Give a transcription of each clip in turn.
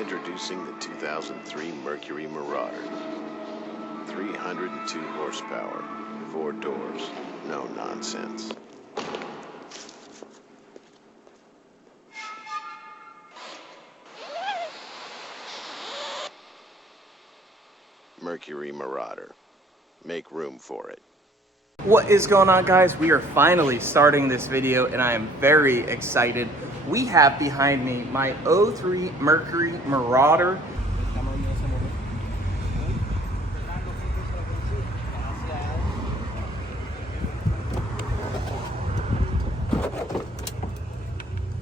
Introducing the 2003 Mercury Marauder. 302 horsepower, 4 doors, no nonsense. Mercury Marauder. Make room for it. What is going on, guys? We are finally starting this video and I am very excited. We have behind me my 03 Mercury Marauder.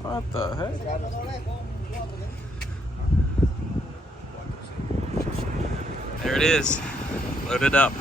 What the heck? There it is, loaded up.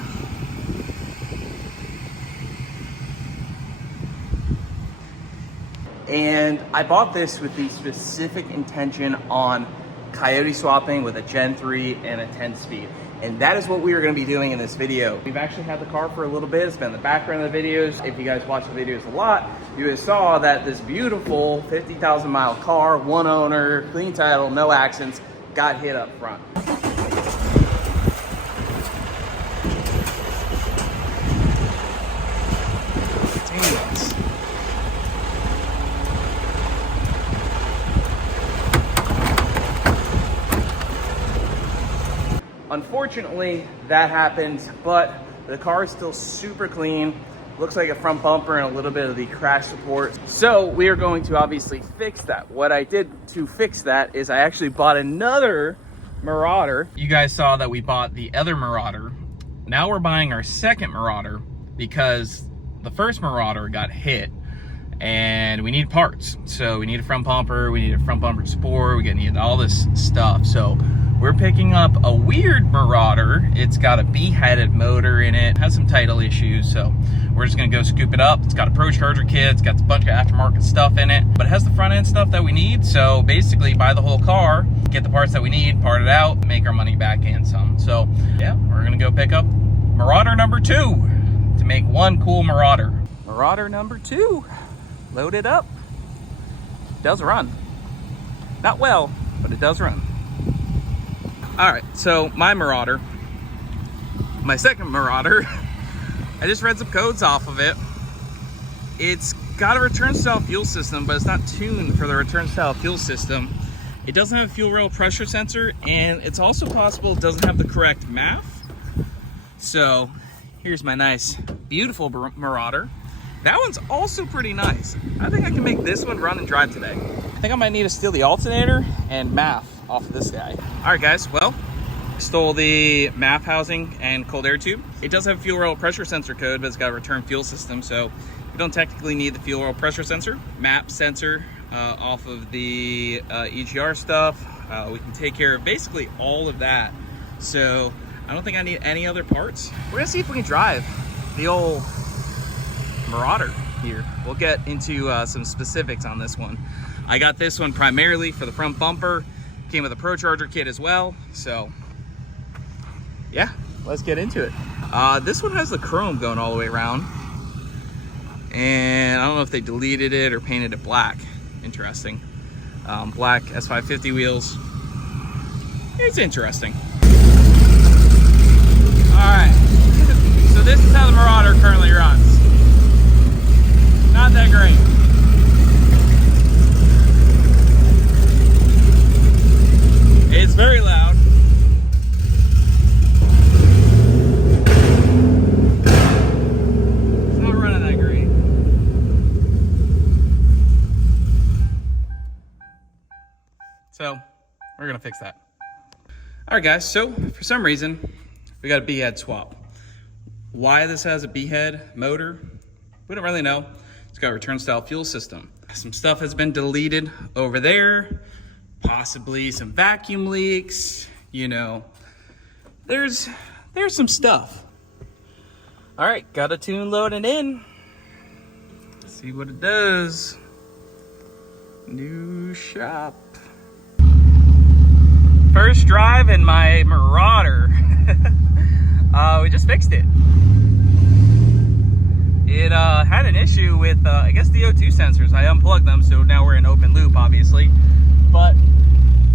And I bought this with the specific intention on Coyote swapping with a Gen 3 and a 10-speed. And that is what we are going to be doing in this video. We've actually had the car for a little bit. It's been in the background of the videos. If you guys watch the videos a lot, you guys saw that this beautiful 50,000 mile car, one owner, clean title, no accidents, got hit up front. Unfortunately, that happened, but the car is still super clean. Looks like a front bumper and a little bit of the crash support. So we are going to obviously fix that. What I did to fix that is I actually bought another Marauder. You guys saw that we bought the other Marauder. Now we're buying our second Marauder because the first Marauder got hit and we need parts. So we need a front bumper, we need a front bumper support, we need all this stuff. So we're picking up a weird Marauder. It's got a B-headed motor in it, has some title issues, so we're just gonna go scoop it up. It's got a Pro Charger kit, it's got a bunch of aftermarket stuff in it, but it has the front end stuff that we need. So basically buy the whole car, get the parts that we need, part it out, make our money back and some. So yeah, we're gonna go pick up Marauder number 2 to make one cool Marauder. Marauder number 2, loaded up. Does run. Not well, but it does run. All right, so my Marauder, my second Marauder, I just read some codes off of it. It's got a return style fuel system, but it's not tuned for the return style fuel system. It doesn't have a fuel rail pressure sensor, and it's also possible it doesn't have the correct MAF. So here's my nice, beautiful Marauder. That one's also pretty nice. I think I can make this one run and drive today. I think I might need to steal the alternator and MAF off of this guy. All right, guys, well, stole the MAF housing and cold air tube. It does have a fuel rail pressure sensor code, but it's got a return fuel system, so we don't technically need the fuel rail pressure sensor. MAP sensor off of the EGR stuff. We can take care of basically all of that. So I don't think I need any other parts. We're gonna see if we can drive the old Marauder here. We'll get into some specifics on this one. I got this one primarily for the front bumper. Came with a Pro Charger kit as well. So yeah, let's get into it. This one has the chrome going all the way around. And I don't know if they deleted it or painted it black. Interesting. Black S550 wheels. It's interesting. All right, so this is how the Marauder currently runs. Not that great. It's very loud. It's not running that great. So we're gonna fix that. All right, guys, so for some reason, we got a B-head swap. Why this has a B-head motor, we don't really know. It's got a return style fuel system. Some stuff has been deleted over there. Possibly some vacuum leaks, you know, there's some stuff. All right, got a tune loading in. Let's see what it does. New shop. First drive in my Marauder. We just fixed it. It had an issue with, I guess, the O2 sensors. I unplugged them, so now we're in open loop, obviously. But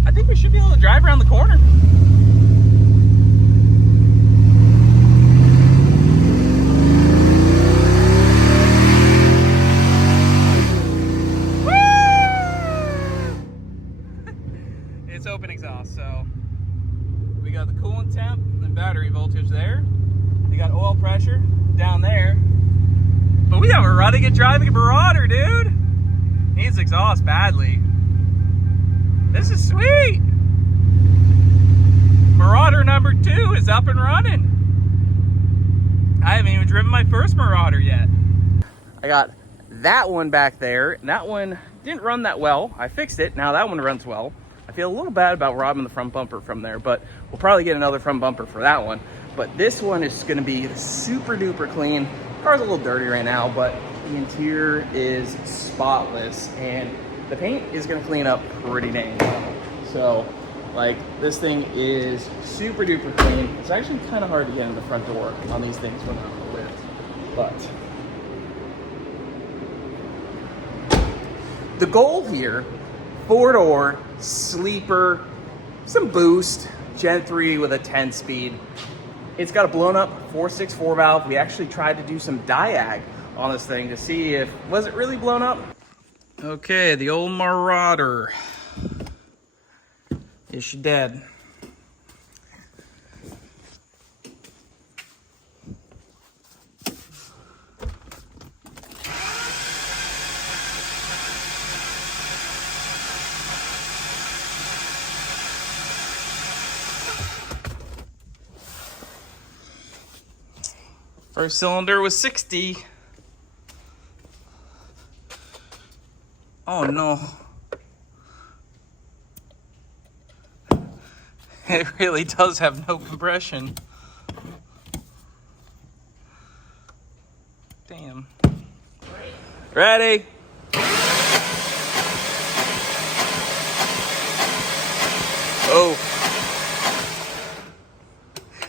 I think we should be able to drive around the corner. It's open exhaust, so we got the coolant temp and battery voltage there. We got oil pressure down there. But we have a rugged driving Marauder, dude. Needs exhaust badly. This is sweet. Marauder number 2 is up and running. I haven't even driven my first Marauder yet. I got that one back there. That one didn't run that well. I fixed it. Now that one runs well. I feel a little bad about robbing the front bumper from there, but we'll probably get another front bumper for that one. But this one is gonna be super duper clean. The car's a little dirty right now, but the interior is spotless and the paint is gonna clean up pretty dang well. So, like, this thing is super duper clean. It's actually kind of hard to get in the front door on these things when they're on the lift, but the goal here, 4-door, sleeper, some boost, Gen 3 with a 10-speed. It's got a blown up 4.64 valve. We actually tried to do some diag on this thing to see if, was it really blown up? Okay, the old Marauder. Is she dead? First cylinder was 60. Oh no. It really does have no compression. Damn. Ready? Oh.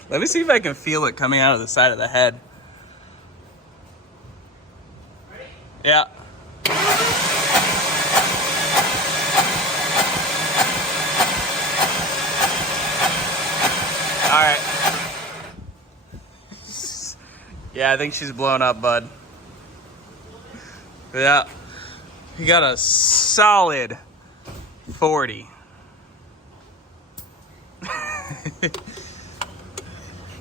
Let me see if I can feel it coming out of the side of the head. Yeah. All right. Yeah, I think she's blown up, bud. Yeah. You got a solid 40.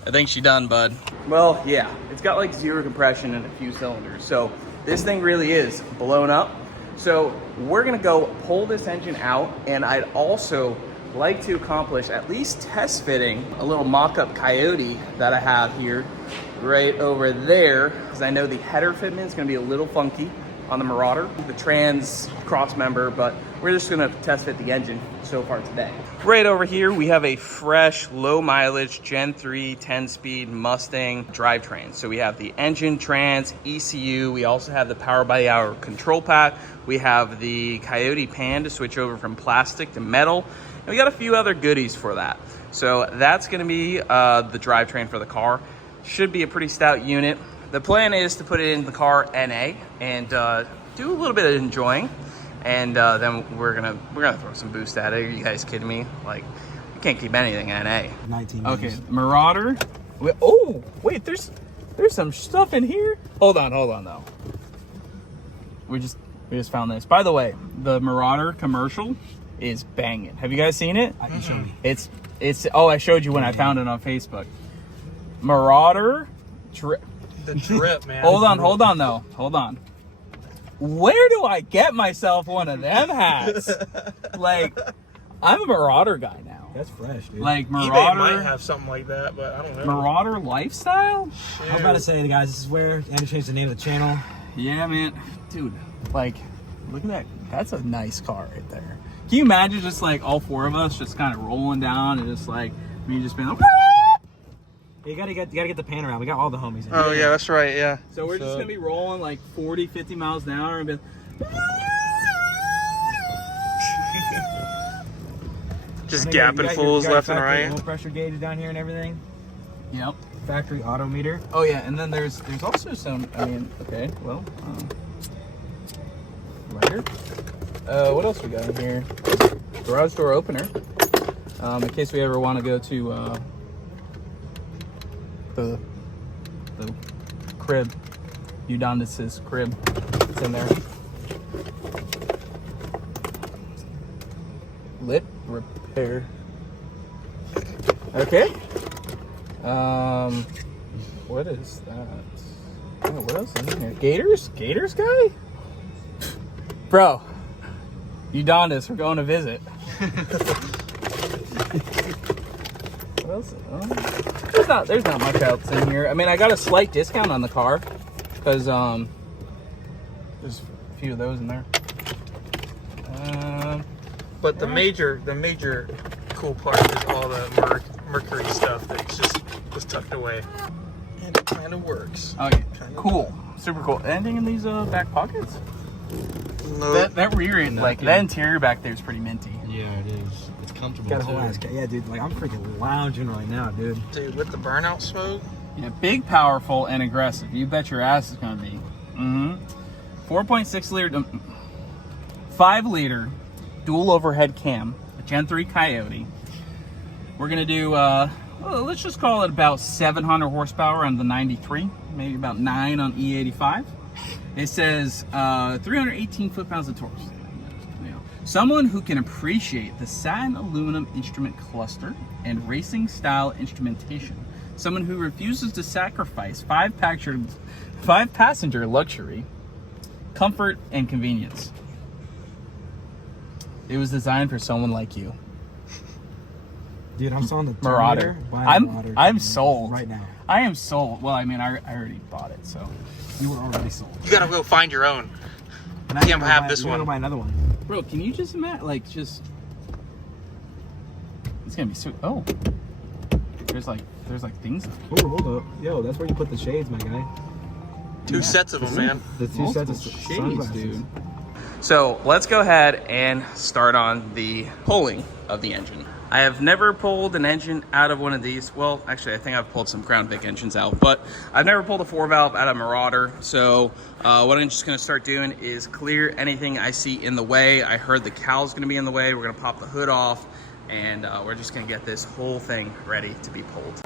I think she's done, bud. Well, yeah, it's got like 0 compression and a few cylinders. So this thing really is blown up. So we're gonna go pull this engine out, and I'd also like to accomplish at least test fitting a little mock-up Coyote that I have here right over there, because I know the header fitment is gonna be a little funky on the Marauder, the trans Crossmember, but we're just gonna test fit the engine so far today. Right over here, we have a fresh, low mileage Gen 3 10-speed Mustang drivetrain. So we have the engine, trans, ECU. We also have the power by the hour control pack. We have the Coyote pan to switch over from plastic to metal. And we got a few other goodies for that. So that's gonna be the drivetrain for the car. Should be a pretty stout unit. The plan is to put it in the car NA and do a little bit of enjoying, and then we're gonna throw some boost at it. Are you guys kidding me? Like, you can't keep anything NA. 19. Okay, Marauder. Oh wait, there's some stuff in here. Hold on though. We just found this. By the way, the Marauder commercial is banging. Have you guys seen it? I can show you. It's oh, I showed you when I found it on Facebook. Marauder. The drip, man. Hold on though. Hold on. Where do I get myself one of them hats? Like, I'm a Marauder guy now. That's fresh, dude. Like, Marauder. eBay might have something like that, but I don't know. Marauder lifestyle? Shoot. I was about to say, guys, this is where Andy changed the name of the channel. Yeah, man. Dude, like, look at that. That's a nice car right there. Can you imagine just like all 4 of us just kind of rolling down and just like, me just being like, You gotta get the pan around. We got all the homies in Oh, yeah, that's right, yeah. so we're just gonna be rolling like 40, 50 miles an hour and be Just gapping fools left and right. Low pressure gauge down here and everything. Yep. Factory auto meter. Oh yeah, and then there's also some, I mean, okay, well, lighter. What else we got in here? Garage door opener. In case we ever want to go to the crib, Udonda's crib. It's in there. Lip repair. Okay. What is that? Oh, what else is in here? Gators? Gators guy? Bro, Udonda's, we're going to visit. What else? There's not much else in here. I mean, I got a slight discount on the car because there's a few of those in there. But the major cool part is all the Mercury stuff that just was tucked away. And it kind of works. Oh, yeah. Cool. Super cool. Anything in these back pockets? No. That rear end, like that interior back there is pretty minty. Yeah, it is. It's comfortable. Got a whole ass. Yeah, dude. Like I'm freaking lounging right now, dude. Dude, with the burnout smoke. Yeah, big, powerful, and aggressive. You bet your ass it's gonna be. 4.6 liter, 5 liter, dual overhead cam, a Gen 3 Coyote. We're gonna do, well, let's just call it about 700 horsepower on the 93, maybe about 9 on E85. It says 318 foot-pounds of torque. Someone who can appreciate the satin aluminum instrument cluster and racing style instrumentation. Someone who refuses to sacrifice 5 passenger luxury, comfort, and convenience. It was designed for someone like you. Dude, I'm still on the Marauder. Marauder. I'm sold right now. I am sold. Well, I mean, I already bought it, so. You were already sold. You gotta go find your own. And I can't have this one. one. Go buy another one. Bro, can you just imagine, like, just. It's gonna be so. Oh. There's like things. Oh, hold up. Yo, that's where you put the shades, my guy. Two sets of them, man. The two sets of shades, sunglasses. dude. So let's go ahead and start on the pulling of the engine. I have never pulled an engine out of one of these. Well, actually, I think I've pulled some Crown Vic engines out, but I've never pulled a 4-valve out of Marauder. So what I'm just gonna start doing is clear anything I see in the way. I heard the cowl's gonna be in the way. We're gonna pop the hood off, and we're just gonna get this whole thing ready to be pulled.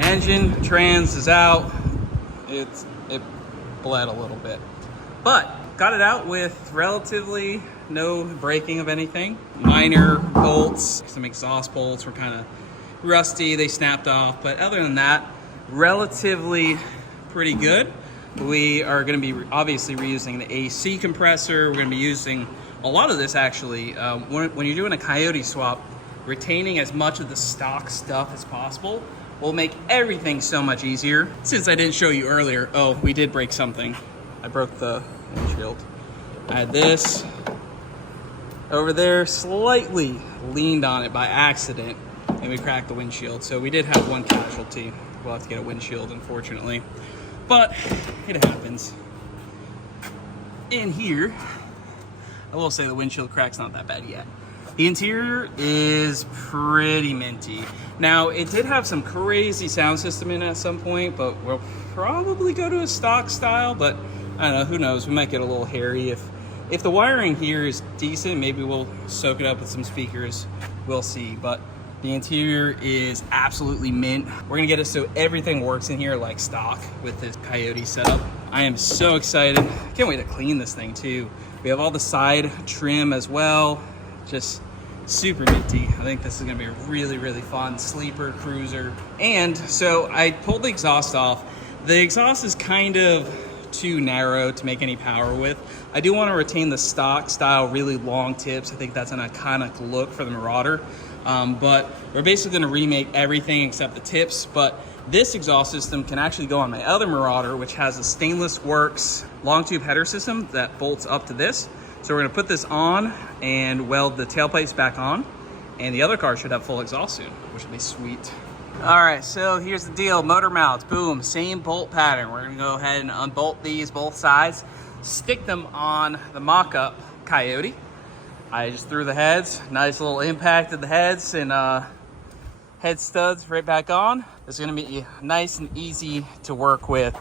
Engine trans is out. It bled a little bit, but got it out with relatively no breaking of anything. Minor bolts, some exhaust bolts were kind of rusty, they snapped off, but other than that, relatively pretty good. We are going to be obviously reusing the AC compressor. We're going to be using a lot of this actually. When you're doing a Coyote swap, retaining as much of the stock stuff as possible will make everything so much easier. Since I didn't show you earlier, oh, we did break something. I broke the windshield. I had this over there, slightly leaned on it by accident, and we cracked the windshield. So we did have one casualty. We'll have to get a windshield, unfortunately. But it happens. In here, I will say the windshield crack's not that bad yet. The interior is pretty minty. Now, it did have some crazy sound system in it at some point, but we'll probably go to a stock style, but I don't know, who knows? We might get a little hairy. If the wiring here is decent, maybe we'll soak it up with some speakers. We'll see, but the interior is absolutely mint. We're gonna get it so everything works in here like stock with this Coyote setup. I am so excited. I can't wait to clean this thing too. We have all the side trim as well. Just super minty. I think this is gonna be a really, really fun sleeper cruiser. And so I pulled the exhaust off. The exhaust is kind of too narrow to make any power with. I do want to retain the stock style, really long tips. I think that's an iconic look for the Marauder. But we're basically gonna remake everything except the tips. But this exhaust system can actually go on my other Marauder, which has a stainless works long tube header system that bolts up to this. So we're gonna put this on and weld the tailpipes back on, and the other car should have full exhaust soon, which will be sweet. All right, so here's the deal. Motor mounts, boom, same bolt pattern. We're gonna go ahead and unbolt these both sides, stick them on the mock-up Coyote. I just threw the heads, nice little impact of the heads, and head studs right back on. It's gonna be nice and easy to work with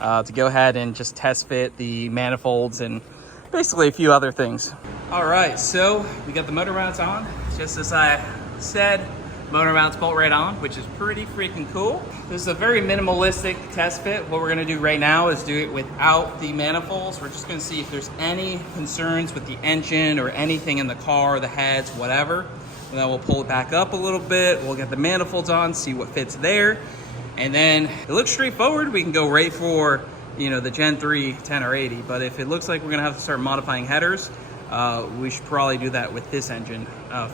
to go ahead and just test fit the manifolds and basically a few other things. All right, so we got the motor mounts on, just as I said. Motor mounts bolt right on, which is pretty freaking cool. This is a very minimalistic test fit. What we're gonna do right now is do it without the manifolds. We're just gonna see if there's any concerns with the engine or anything in the car, the heads, whatever. And then we'll pull it back up a little bit. We'll get the manifolds on, see what fits there. And then it looks straightforward. We can go right for, you know, the Gen 3 10 or 80. But if it looks like we're gonna have to start modifying headers, we should probably do that with this engine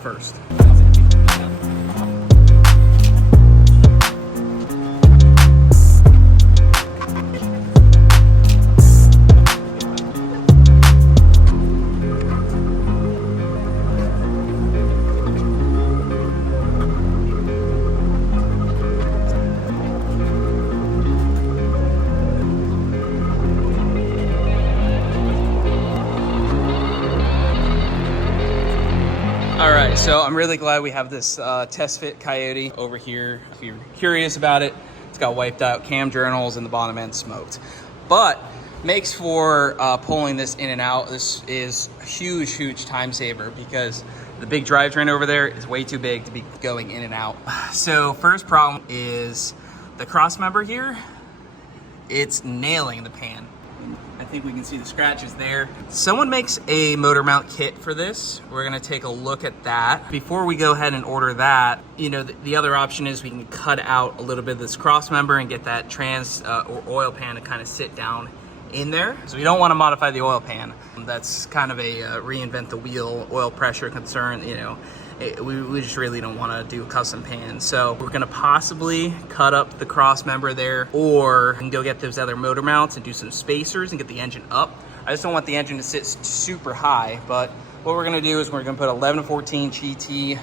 first. All right, so I'm really glad we have this test fit Coyote over here. If you're curious about it, it's got wiped out cam journals and the bottom end smoked. But makes for pulling this in and out. This is a huge, huge time saver because the big drivetrain over there is way too big to be going in and out. So first problem is the Crossmember here. It's nailing the pan. I think we can see the scratches there. Someone makes a motor mount kit for this. We're gonna take a look at that. Before we go ahead and order that, you know, the other option is we can cut out a little bit of this cross member and get that trans or oil pan to kind of sit down in there. So we don't wanna modify the oil pan. That's kind of a reinvent the wheel oil pressure concern, you know. We just really don't want to do a custom pan. So we're going to possibly cut up the cross member there, or we can go get those other motor mounts and do some spacers and get the engine up. I just don't want the engine to sit super high, but what we're going to do is we're going to put 11 to 14 GT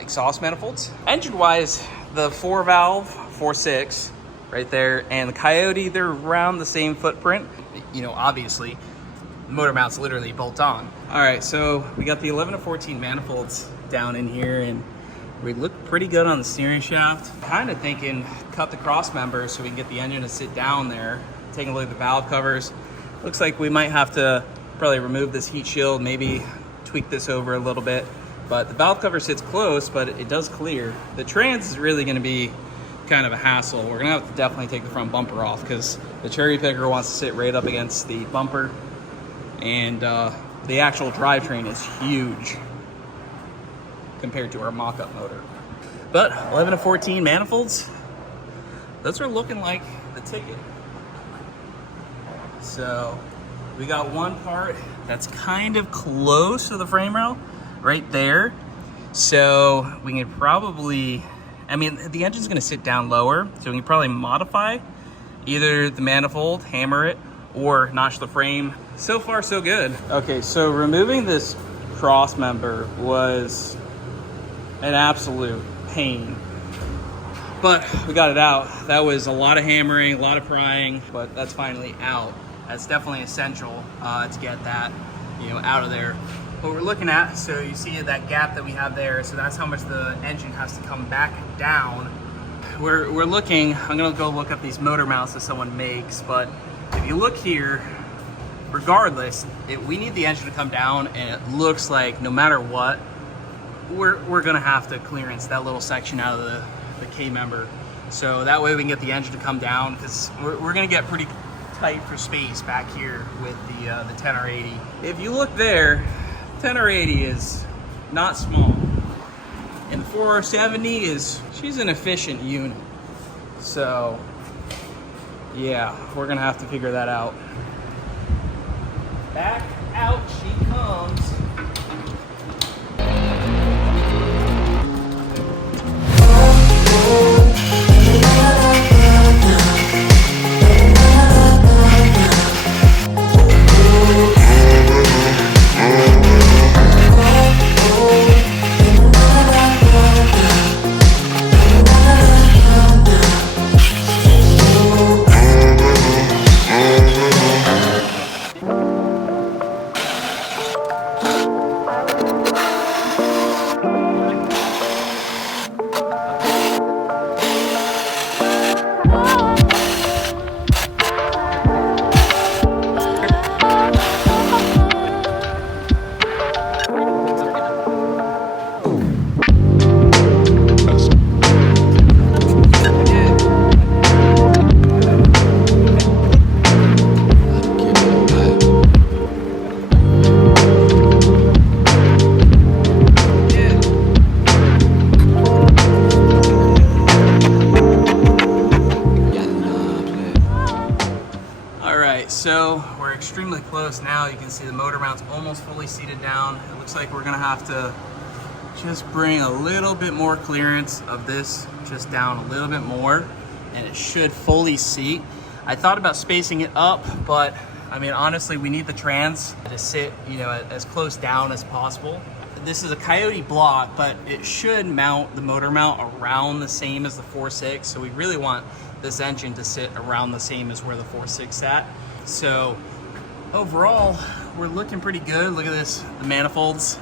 exhaust manifolds. Engine wise, the 4-valve 4.6 right there, and the Coyote, they're around the same footprint. You know, obviously the motor mounts literally bolt on. All right, so we got the 11 to 14 manifolds down in here, and we look pretty good on the steering shaft. Kind of thinking cut the cross member so we can get the engine to sit down there. Taking a look at the valve covers, looks like we might have to probably remove this heat shield, maybe tweak this over a little bit, but the valve cover sits close, but it does clear. The trans is really going to be kind of a hassle. We're gonna have to definitely take the front bumper off because the cherry picker wants to sit right up against the bumper, and the actual drivetrain is huge compared to our mock-up motor. But 11 to 14 manifolds, those are looking like the ticket. So we got one part that's kind of close to the frame rail right there. So we can probably, I mean, the engine's gonna sit down lower, so we can probably modify either the manifold, hammer it, or notch the frame. So far, so good. Okay, so removing this cross member was an absolute pain, but we got it out. That was a lot of hammering, a lot of prying, but that's finally out. That's definitely essential to get that, you know, out of there. what we're looking at. So you see that gap that we have there. So that's how much the engine has to come back down. We're looking, I'm gonna go look up these motor mounts that someone makes, but if you look here, regardless, we need the engine to come down, and it looks like no matter what, we're gonna have to clearance that little section out of the K-member. So that way we can get the engine to come down, because we're gonna get pretty tight for space back here with the 10R80. If you look there, 10R80 is not small. And the 4R70 she's an efficient unit. So yeah, we're gonna have to figure that out. Back out she comes. So we're extremely close now. You can see the motor mount's almost fully seated down. It looks like we're gonna have to just bring a little bit more clearance of this just down a little bit more, and it should fully seat. I thought about spacing it up, but I mean, honestly, we need the trans to sit, you know, as close down as possible. This is a Coyote block, but it should mount the motor mount around the same as the 4.6. So we really want this engine to sit around the same as where the 4.6 sat. So overall, we're looking pretty good. Look at this, the manifolds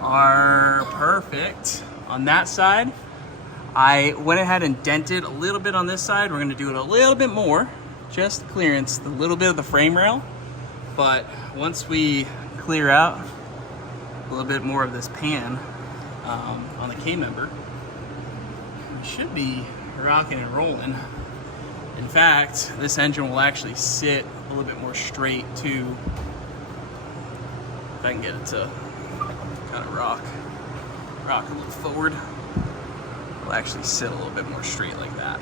are perfect on that side. I went ahead and dented a little bit on this side. We're gonna do it a little bit more, just to clearance a little bit of the frame rail. But once we clear out a little bit more of this pan on the K-member, we should be rocking and rolling. In fact, this engine will actually sit a little bit more straight too. If I can get it to kind of rock a little forward, it'll actually sit a little bit more straight like that.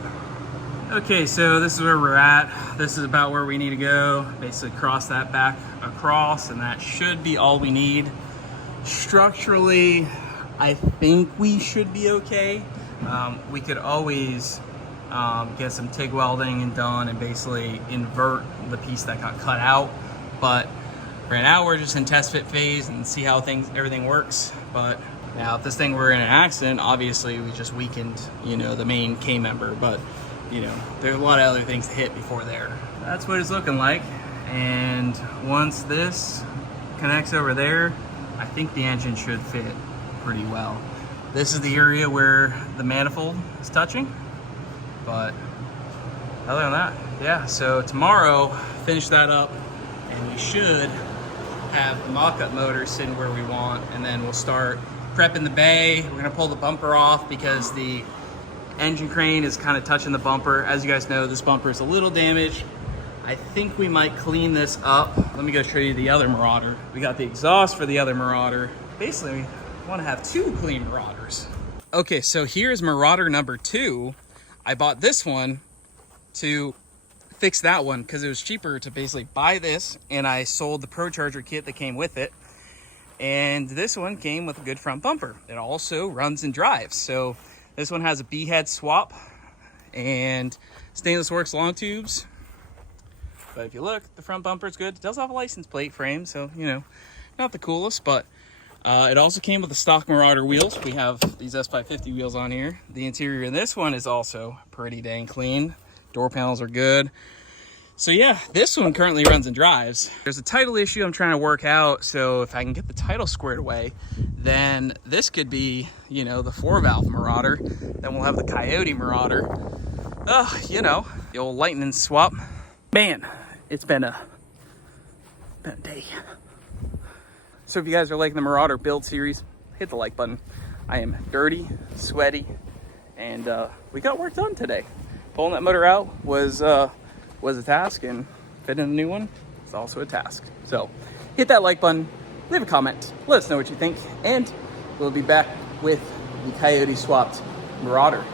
Okay, so this is where we're at. This is about where we need to go. Basically cross that back across, and that should be all we need. Structurally, I think we should be okay. We could always get some TIG welding and done and basically invert the piece that got cut out. But right now we're just in test fit phase and see how everything works. But now if this thing were in an accident, obviously we just weakened, you know, the main K-member. But you know, there's a lot of other things to hit before there. That's what it's looking like. And once this connects over there, I think the engine should fit pretty well. This is the area where the manifold is touching. But other than that, yeah, so tomorrow, finish that up, and we should have the mock-up motor sitting where we want, and then we'll start prepping the bay. We're gonna pull the bumper off because the engine crane is kind of touching the bumper. As you guys know, this bumper is a little damaged. I think we might clean this up. Let me go show you the other Marauder. We got the exhaust for the other Marauder. Basically, we wanna have two clean Marauders. Okay, so here's Marauder number 2. I bought this one to fix that one because it was cheaper to basically buy this, and I sold the Pro Charger kit that came with it. And this one came with a good front bumper. It also runs and drives. So this one has a B-head swap and stainless works long tubes. But if you look, the front bumper is good. It does have a license plate frame, so, you know, not the coolest, but it also came with the stock Marauder wheels. We have these S550 wheels on here. The interior in this one is also pretty dang clean. Door panels are good. So yeah, this one currently runs and drives. There's a title issue I'm trying to work out, so if I can get the title squared away, then this could be, you know, the 4-valve Marauder. Then we'll have the Coyote Marauder. You know, the old lightning swap. Man, it's been a day. So if you guys are liking the Marauder build series, hit the like button. I am dirty, sweaty, and we got work done today. Pulling that motor out was a task, and fitting a new one is also a task. So hit that like button, leave a comment, let us know what you think, and we'll be back with the Coyote swapped Marauder.